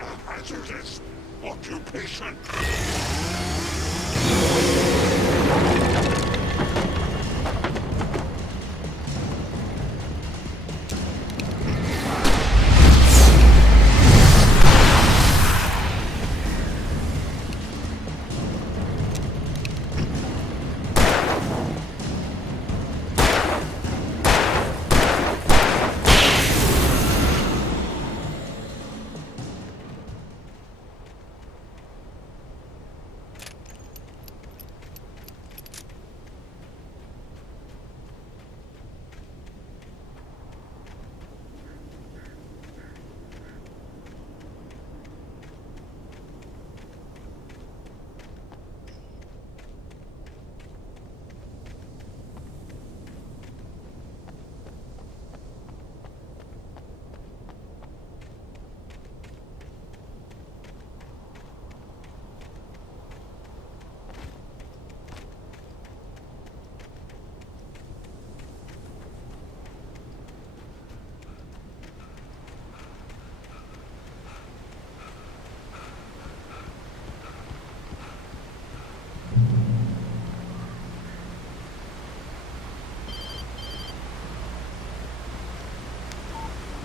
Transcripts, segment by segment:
a hazardous occupation.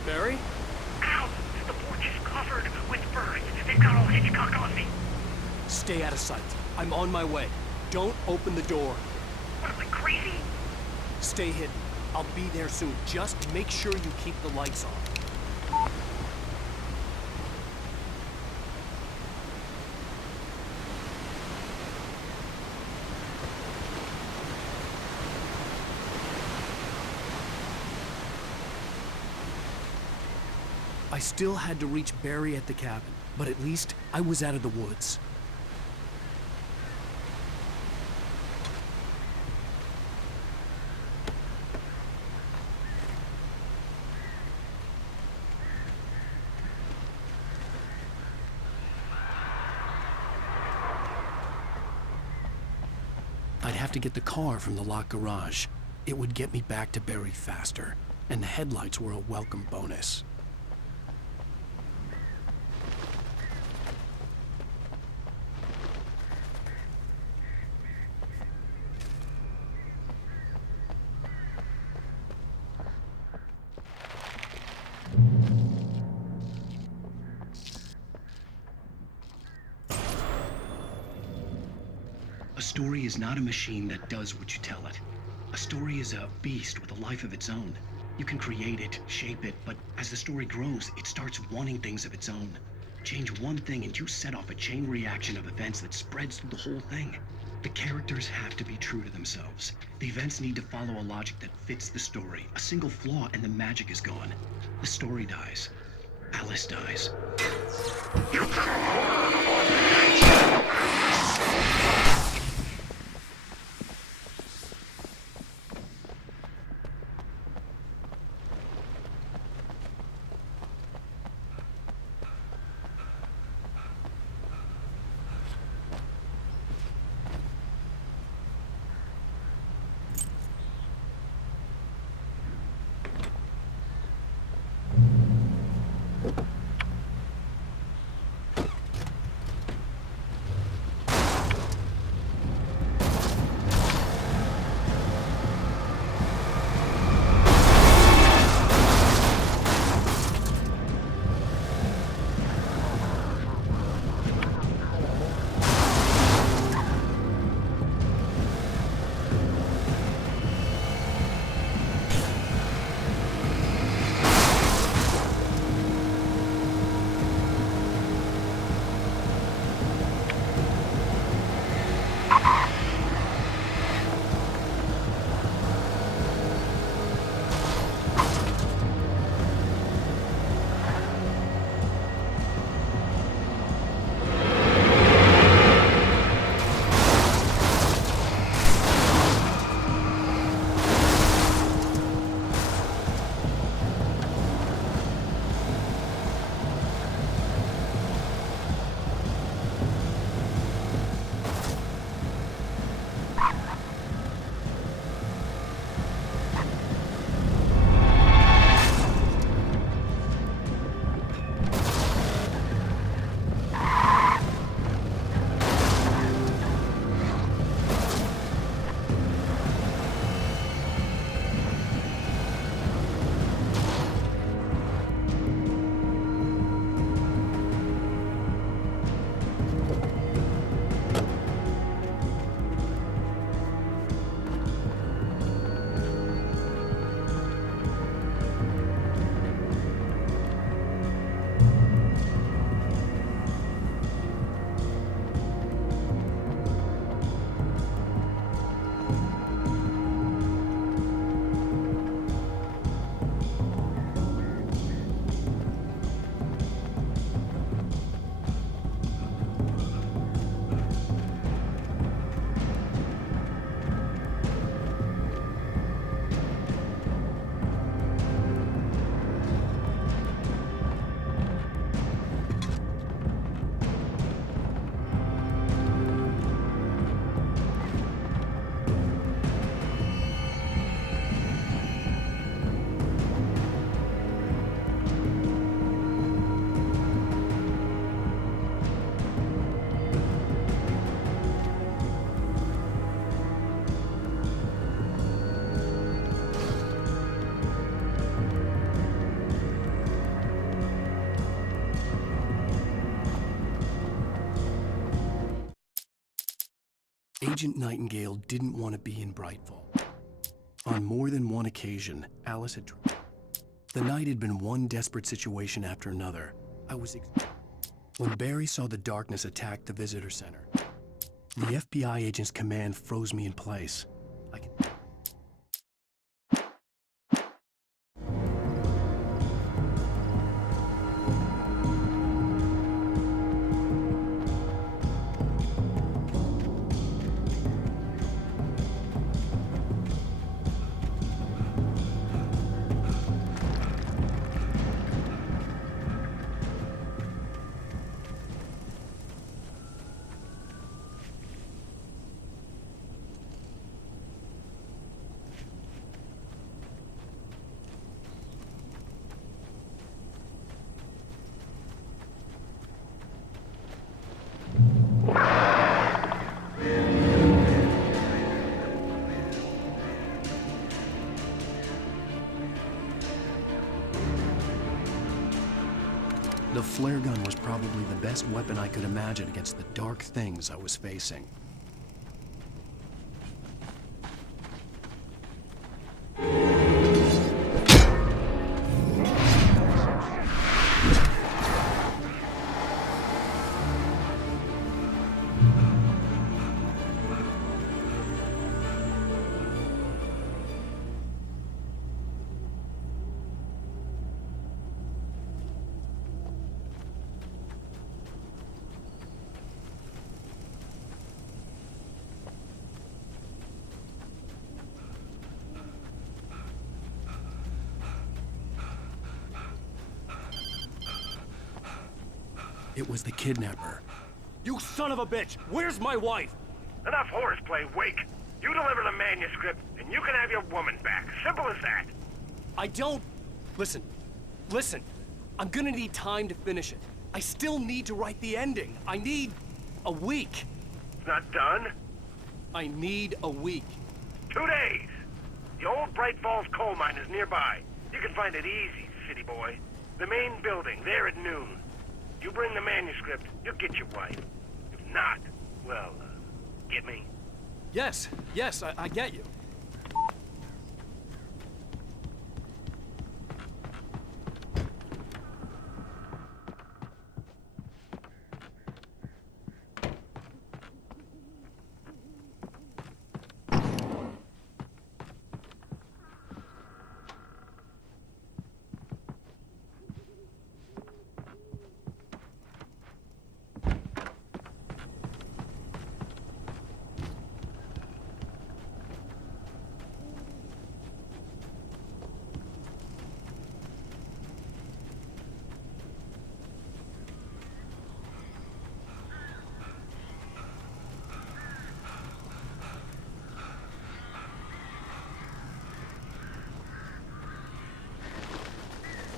Barry? Ow! The porch is covered with birds. They've got all Hitchcock on me. Stay out of sight. I'm on my way. Don't open the door. What am I, crazy? Stay hidden. I'll be there soon. Just make sure you keep the lights on. I still had to reach Barry at the cabin, but at least I was out of the woods. I'd have to get the car from the locked garage. It would get me back to Barry faster, and the headlights were a welcome bonus. A story is not a machine that does what you tell it. A story is a beast with a life of its own. You can create it, shape it, but as the story grows, it starts wanting things of its own. Change one thing and you set off a chain reaction of events that spreads through the whole thing. The characters have to be true to themselves. The events need to follow a logic that fits the story. A single flaw and the magic is gone. The story dies. Alice dies. Agent Nightingale didn't want to be in Brightfall. On more than one occasion, Alice had... The night had been one desperate situation after another. When Barry saw the darkness attack the visitor center, the FBI agent's command froze me in place. The flare gun was probably the best weapon I could imagine against the dark things I was facing. It was the kidnapper. You son of a bitch! Where's my wife? Enough horseplay, Wake. You deliver the manuscript, and you can have your woman back. Simple as that. I don't... Listen. I'm gonna need time to finish it. I still need to write the ending. I need... a week. It's not done. I need a week. 2 days. The old Bright Falls coal mine is nearby. You can find it easy, city boy. The main building, there at noon. You bring the manuscript, you'll get your wife. If not, well, get me? Yes, I get you.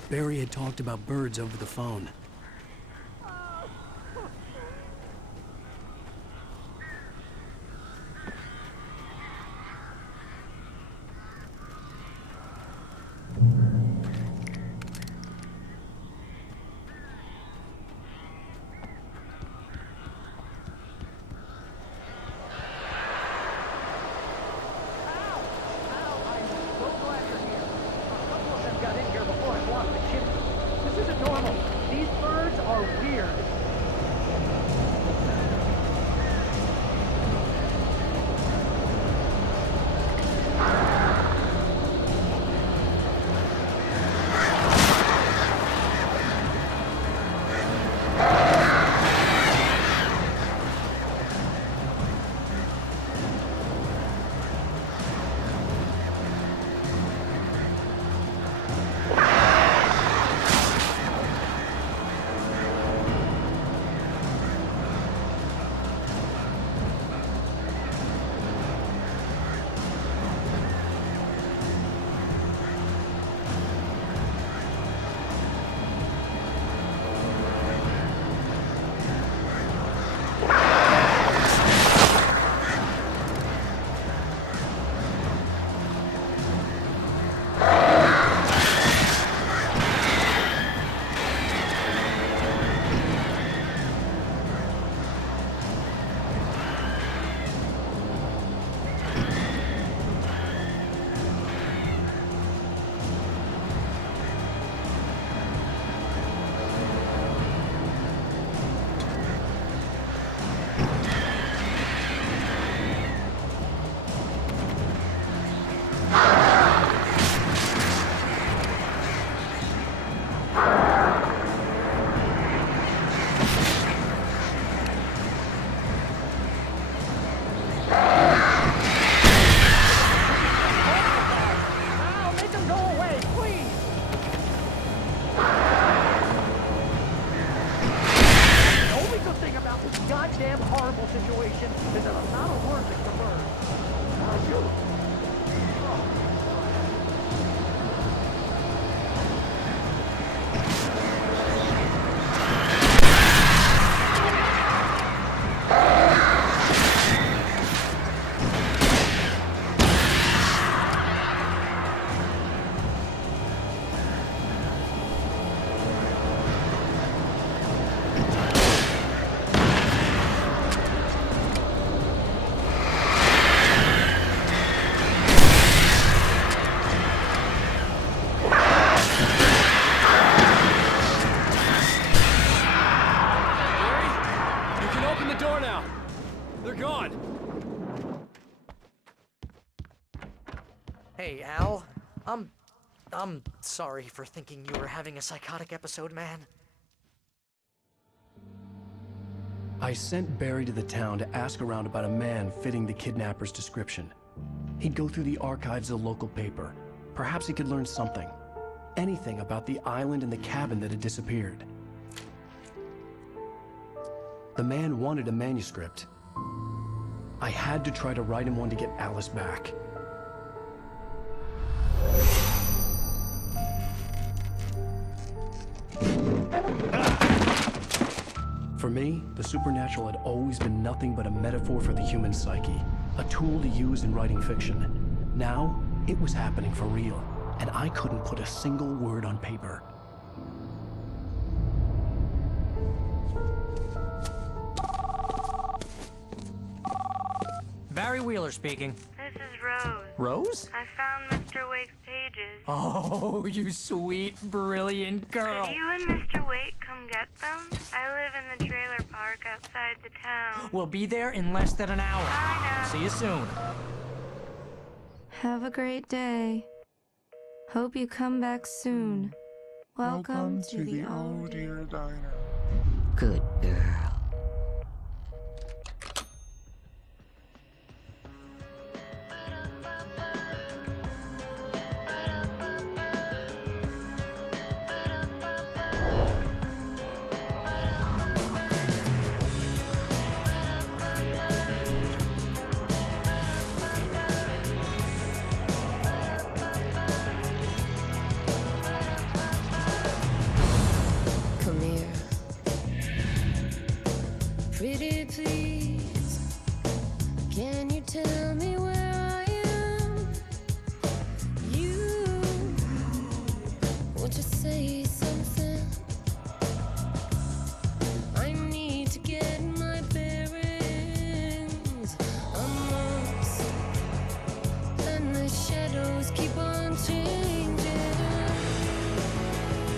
Barry had talked about birds over the phone. Got in here before I blocked the chimney. This isn't normal. These situation is that I'm not allergic to birds. Are you? Hey, Al. I'm sorry for thinking you were having a psychotic episode, man. I sent Barry to the town to ask around about a man fitting the kidnapper's description. He'd go through the archives of the local paper. Perhaps he could learn something. Anything about the island and the cabin that had disappeared. The man wanted a manuscript. I had to try to write him one to get Alice back. For me, the supernatural had always been nothing but a metaphor for the human psyche, a tool to use in writing fiction. Now, it was happening for real, and I couldn't put a single word on paper. Barry Wheeler speaking. This is Rose. Rose? I found Mr. Wake's pages. Oh, you sweet, brilliant girl. Could you and Mr. Wake come get them? I live in the trailer park outside the town. We'll be there in less than an hour. I know. See you soon. Have a great day. Hope you come back soon. Welcome to the old dear diner. Good girl. Come here. Pretty please, can you tell me where I am? You, won't you say something? I need to get my bearings. I'm lost, and the shadows keep on changing.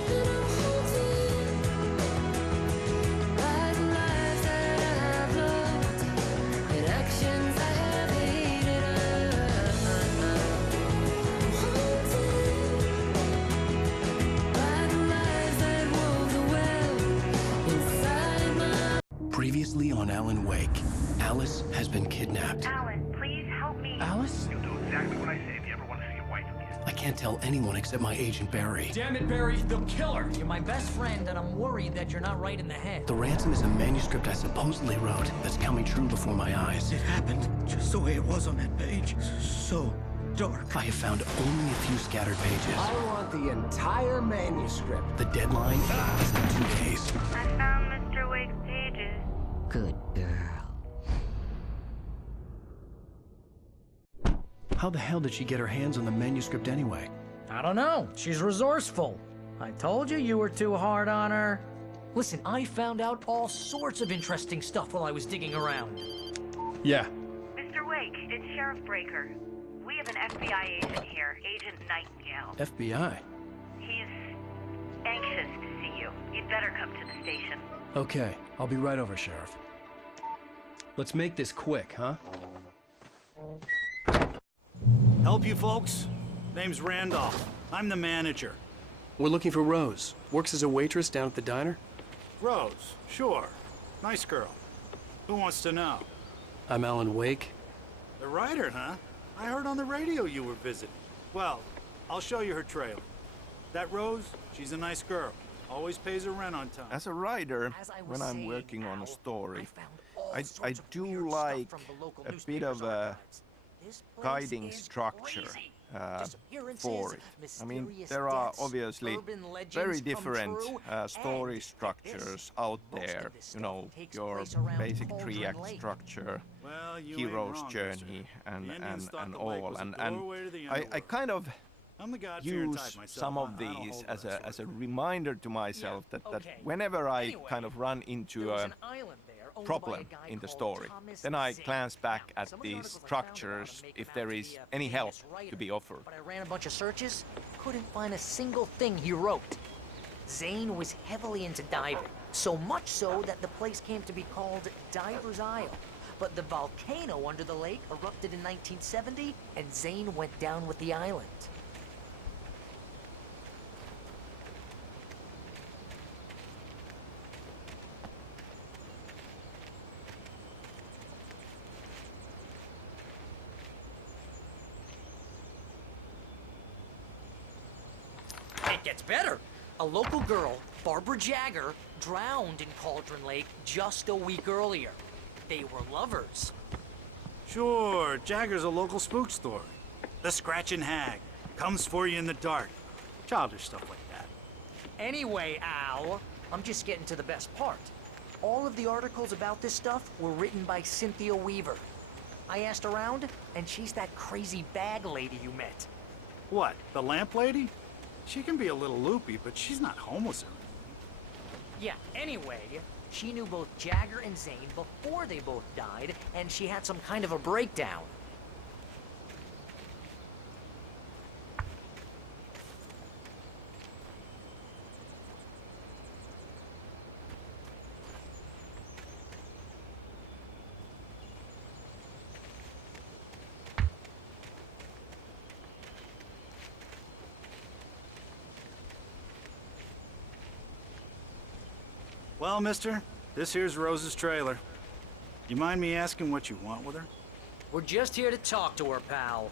And I'm haunted by the lives that I have loved and actions I have hated. I'm haunted by the lies that wove the web inside my. Previously on Alan Wake, Alice has been kidnapped. Alan, please help me. Alice? You'll do exactly what I say if you ever want to see your wife again. I can't tell anyone except my agent Barry. Damn it, Barry, they'll kill her. You're my best friend, and I'm worried that you're not right in the head. The ransom is a manuscript I supposedly wrote that's coming true before my eyes. It happened just the way it was on that page. So dark. I have found only a few scattered pages. I want the entire manuscript. The deadline is in 2 days. I found Mr. Wake's pages. Good girl. How the hell did she get her hands on the manuscript anyway? I don't know. She's resourceful. I told you you were too hard on her. Listen, I found out all sorts of interesting stuff while I was digging around. Yeah. Mr. Wake, it's Sheriff Breaker. We have an FBI agent here, Agent Nightingale. FBI? He's anxious to see you. You'd better come to the station. Okay, I'll be right over, Sheriff. Let's make this quick, huh? Help you folks? Name's Randolph. I'm the manager. We're looking for Rose. Works as a waitress down at the diner. Rose, sure. Nice girl. Who wants to know? I'm Alan Wake. The writer, huh? I heard on the radio you were visiting. Well, I'll show you her trailer. That Rose, she's a nice girl. Always pays her rent on time. As a writer, As I was when I'm saying, working on Al, a story, I found all I do like a bit of a guiding structure for it. I mean, there are obviously very different story structures out there. You know, your basic 3-act structure, hero's journey, and all. And I kind of use some of these as a reminder to myself that whenever I kind of run into a problem in the story, then I glance back at these structures if there is any help to be offered. But I ran a bunch of searches, couldn't find a single thing he wrote. Zane was heavily into diving, so much so that the place came to be called Diver's Isle. But the volcano under the lake erupted in 1970, and Zane went down with the island. It gets better. A local girl, Barbara Jagger, drowned in Cauldron Lake just a week earlier. They were lovers. Sure, Jagger's a local spook story. The Scratching Hag. Comes for you in the dark. Childish stuff like that. Anyway, Al, I'm just getting to the best part. All of the articles about this stuff were written by Cynthia Weaver. I asked around, and she's that crazy bag lady you met. What, the lamp lady? She can be a little loopy, but she's not homeless or anything. Yeah, anyway, she knew both Jagger and Zane before they both died, and she had some kind of a breakdown. Well, mister, this here's Rose's trailer. You mind me asking what you want with her? We're just here to talk to her, pal.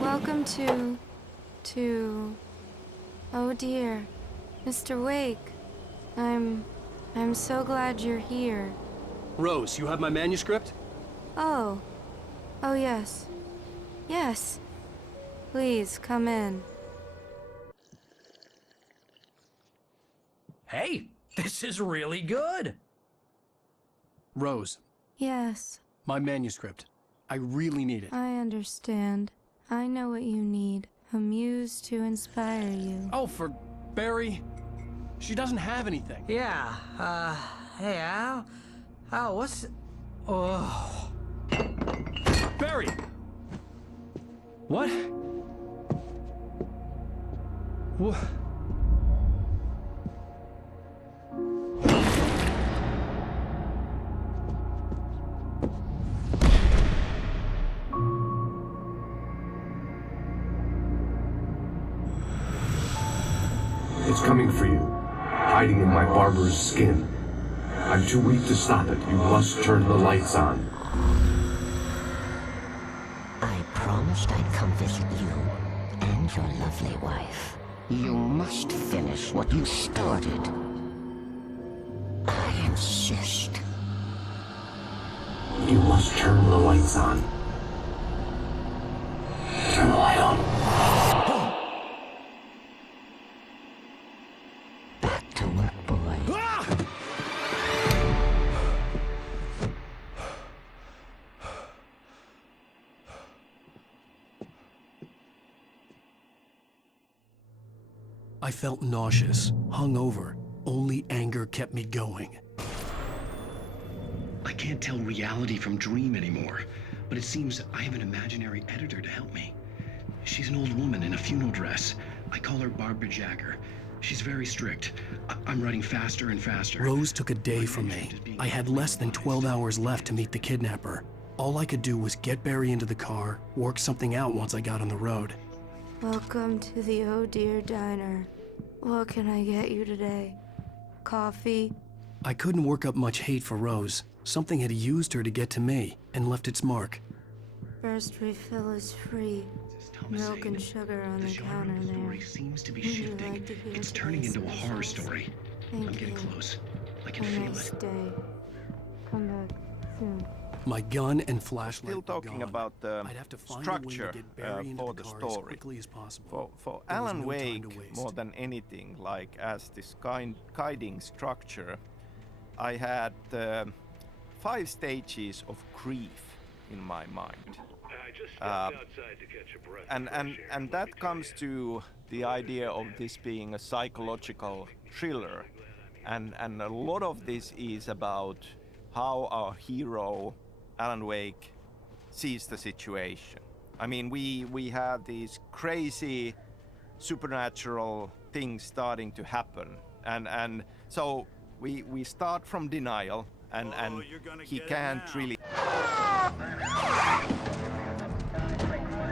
Welcome to... Oh dear, Mr. Wake. I'm so glad you're here. Rose, you have my manuscript? Oh yes. Yes. Please, come in. Hey, this is really good. Rose, Yes, my manuscript. I really need it. I understand. I know what you need. A muse to inspire you. Oh, for Barry. She doesn't have anything. Yeah, hey, Al? Al, what's... Oh... Barry! What? What? It's coming for you, hiding in my barber's skin. I'm too weak to stop it. You must turn the lights on. I promised I'd come visit you and your lovely wife. You must finish what you started. I insist. You must turn the lights on. Turn the light on. Back to work, boy. I felt nauseous, hungover. Only anger kept me going. I can't tell reality from dream anymore, but it seems I have an imaginary editor to help me. She's an old woman in a funeral dress. I call her Barbara Jagger. She's very strict. I'm writing faster and faster. Rose took a day from me. I had less than 12 hours left to meet the kidnapper. All I could do was get Barry into the car, work something out once I got on the road. Welcome to the Oh Dear Diner. What can I get you today? Coffee? I couldn't work up much hate for Rose. Something had used her to get to me and left its mark. Burst refill is free. Milk and sugar on the counter there. The story seems to be Would you shifting. like to hear It's turning into a today's horror specials? story. Thank I'm getting you. close. I can Have a feel nice it. day. Come back soon. My gun and flashlight Still were talking gone. about the I'd have to find structure a way to get Barry into for the the car as story. quickly as possible. For There was Alan no time Wake, to waste. more than anything, like as this guiding structure, I had 5 stages of grief in my mind. I just stepped outside to catch a breath. And that comes to the idea of this being a psychological thriller, and a lot of this is about how our hero Alan Wake sees the situation. I mean, we have these crazy supernatural things starting to happen, and so we start from denial, and he can't really.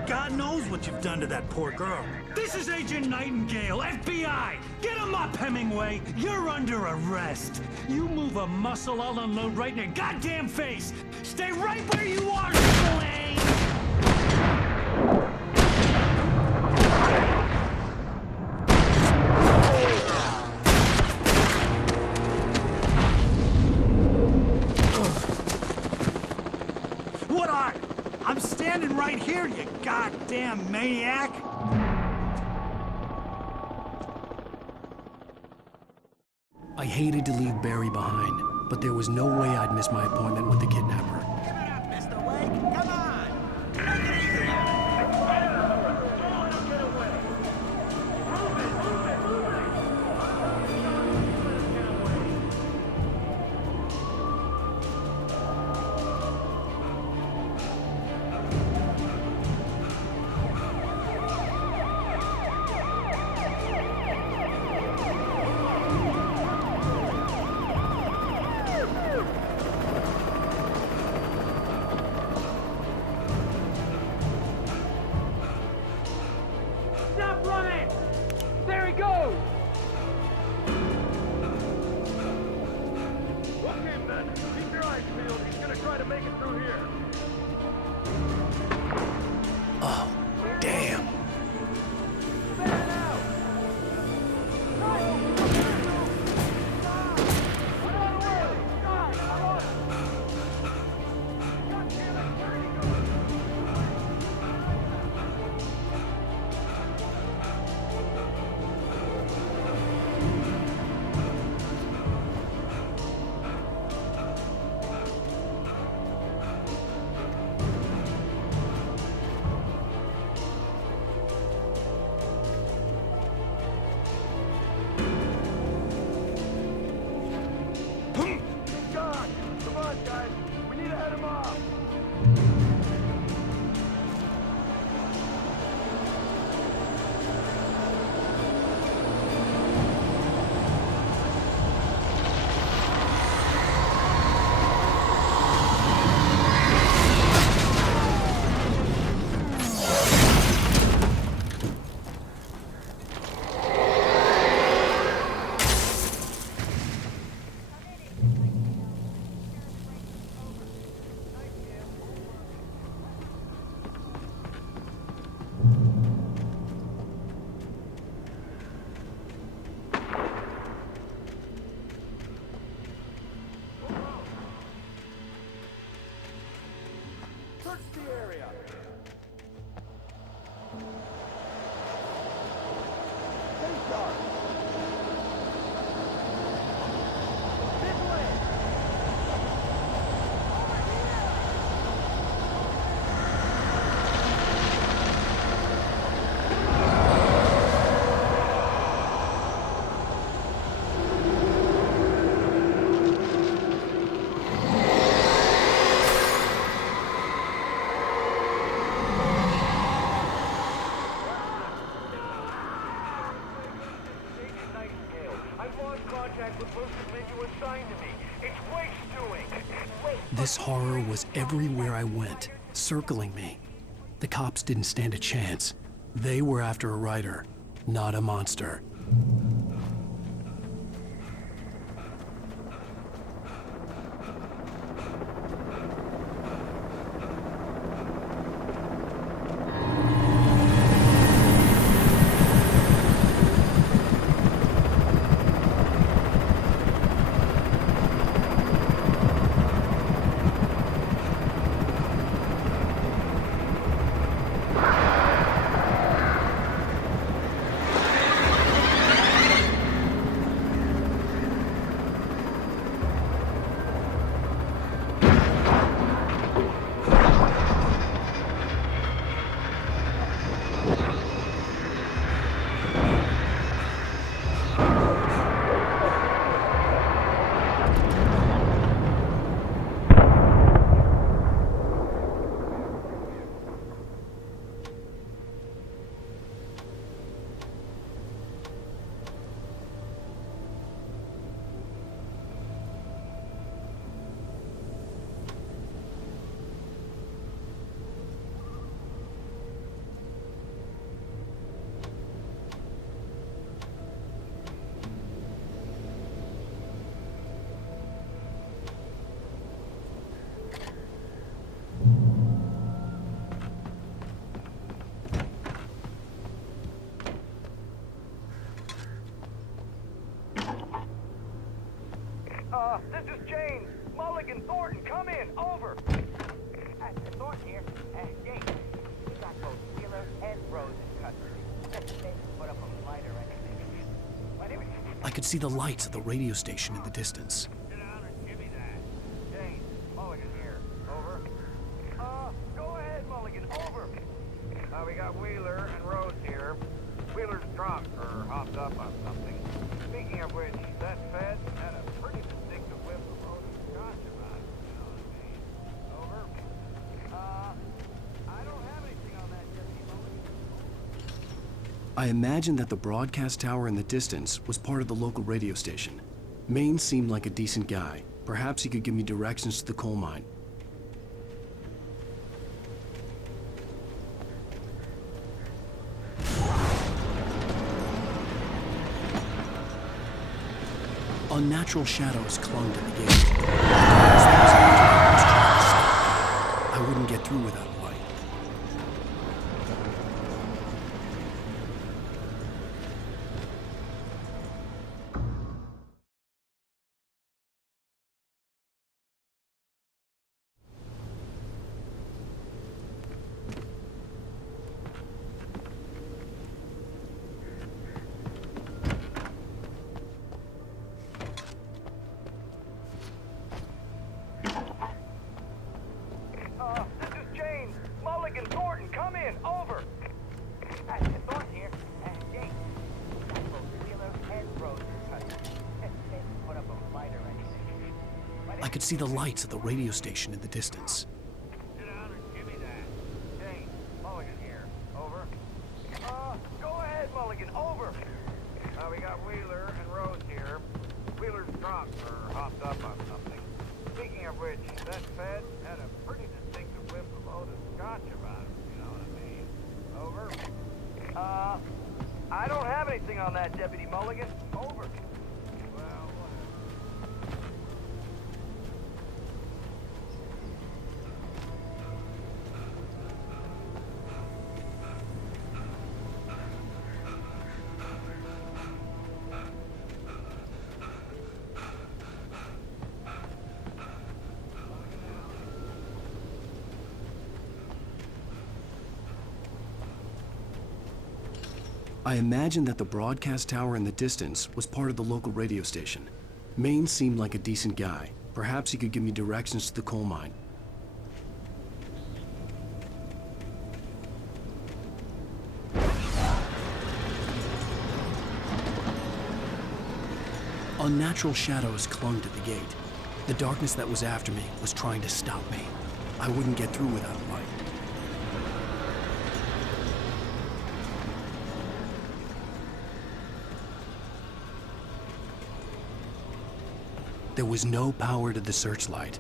God knows what you've done to that poor girl. This is Agent Nightingale, FBI! Get him up, Hemingway! You're under arrest! You move a muscle, I'll unload right in your goddamn face! Stay right where you are, Slane! What are you? I'm standing right here, you goddamn maniac! I hated to leave Barry behind, but there was no way I'd miss my appointment with the kidnapper. Stop running! There he goes! Okay, men, keep your eyes peeled. He's gonna try to make it through here. Oh, damn. God! Come on, guys! We need to head him off! Search the area! Stay sharp! This way! Agent Nightingale, I've lost contact with most of the men you assigned to me. It's Wake's doing. This horror was everywhere I went, circling me. The cops didn't stand a chance. They were after a writer, not a monster. This is James. Mulligan, Thornton, come in. Over. Thornton here. James, we got both Wheeler and Rose in custody. Put up a light or anything. I could see the lights of the radio station in the distance. Sit down and give me that. James, Mulligan here. Over. Go ahead, Mulligan. Over. We got Wheeler and Rose here. Wheeler's drunk or hopped up on something. Speaking of which, that Fed had a pretty distinctive whiff of Rose's scotch about it. You know what I mean? Over. I don't have anything on that, Deputy Mulligan. I imagined that the broadcast tower in the distance was part of the local radio station. Maine seemed like a decent guy. Perhaps he could give me directions to the coal mine. Unnatural shadows clung to the gate. I wouldn't get through without a light. This is James. Mulligan, Thornton, come in. Over. Thornton here. James, we got both Wheeler and Rose in custody. Put up a light or anything. I could see the lights of the radio station in the distance. Sit down and give me that. James, Mulligan here. Over. Go ahead, Mulligan. Over. We got Wheeler and Rose here. Wheeler's drunk or hopped up on something. Speaking of which, that Fed had a pretty distinctive whiff of Otis scotch about it. You know what I mean? Over. I don't have anything on that, Deputy Mulligan. Over. Well, whatever. I imagined that the broadcast tower in the distance was part of the local radio station. Maine seemed like a decent guy. Perhaps he could give me directions to the coal mine. Unnatural shadows clung to the gate. The darkness that was after me was trying to stop me. I wouldn't get through without a light. There was no power to the searchlight.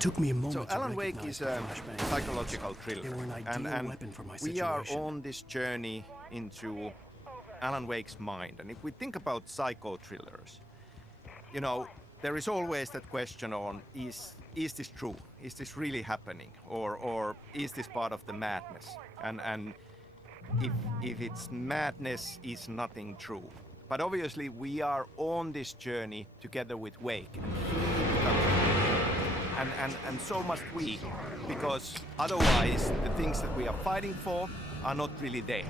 took me a moment So to Alan Wake recognize is the a flashbangs. psychological They thriller, were an ideal and weapon for my we are situation. on this journey into Alan Wake's mind. And if we think about psycho thrillers, you know, there is always that question on, is this true? Is this really happening? Or is this part of the madness? And if it's madness, is nothing true. But obviously we are on this journey together with Wake, and he becomes and so must we, because otherwise the things that we are fighting for are not really there.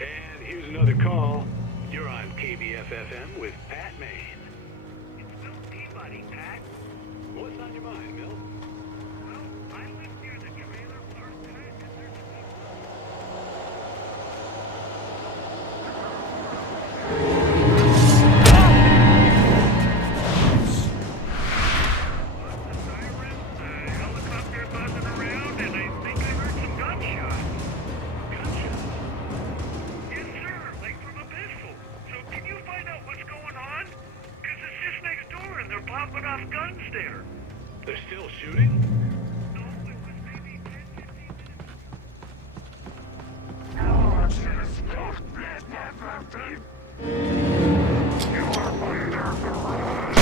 And here's another call. You're on KBFFM with Pat Maine. It's Mill Peabody, Pat. What's on your mind, Mill? Well, I live near the trailer park tonight, and there's helicopter buzzing around, and I think I heard some gunshots. Gunshots? Yes, sir, like from a pistol. So can you find out what's going on? Because it's just next door and they're popping off guns there. They're still shooting? No, it was maybe 10, 15 minutes ago. You just don't never be. You are under arrest.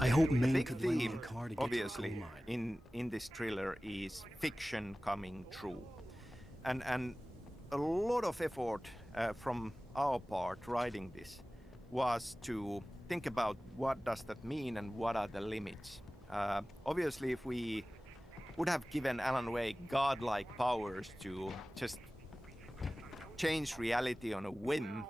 I hope The Maine big could lend me a theme, car to get to the obviously, coal mine. in this thriller is fiction coming true. And a lot of effort from our part writing this was to think about what does that mean and what are the limits. Obviously, if we would have given Alan Wake godlike powers to just change reality on a whim,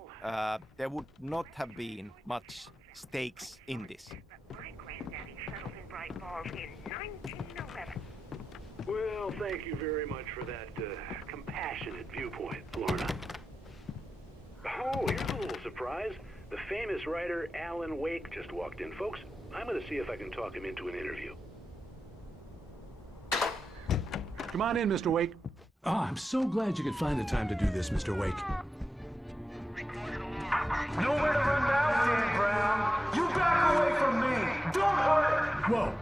there would not have been much stakes in this. My granddaddy settled in Bright Falls in 1911. Well, thank you very much for that compassionate viewpoint, Lorna. Oh, here's a little surprise. The famous writer Alan Wake just walked in. Folks, I'm going to see if I can talk him into an interview. Come on in, Mr. Wake. Ah, I'm so glad you could find the time to do this, Mr. Wake. Nowhere to run now, Dan Brown. You back away from me. Don't hurt.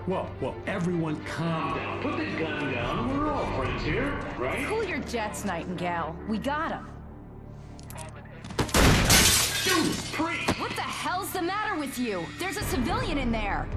Whoa. Everyone calm down. Put the gun down. We're all friends here, right? Cool your jets, Nightingale. We got him. Shoot, priest! What the hell's the matter with you? There's a civilian in there.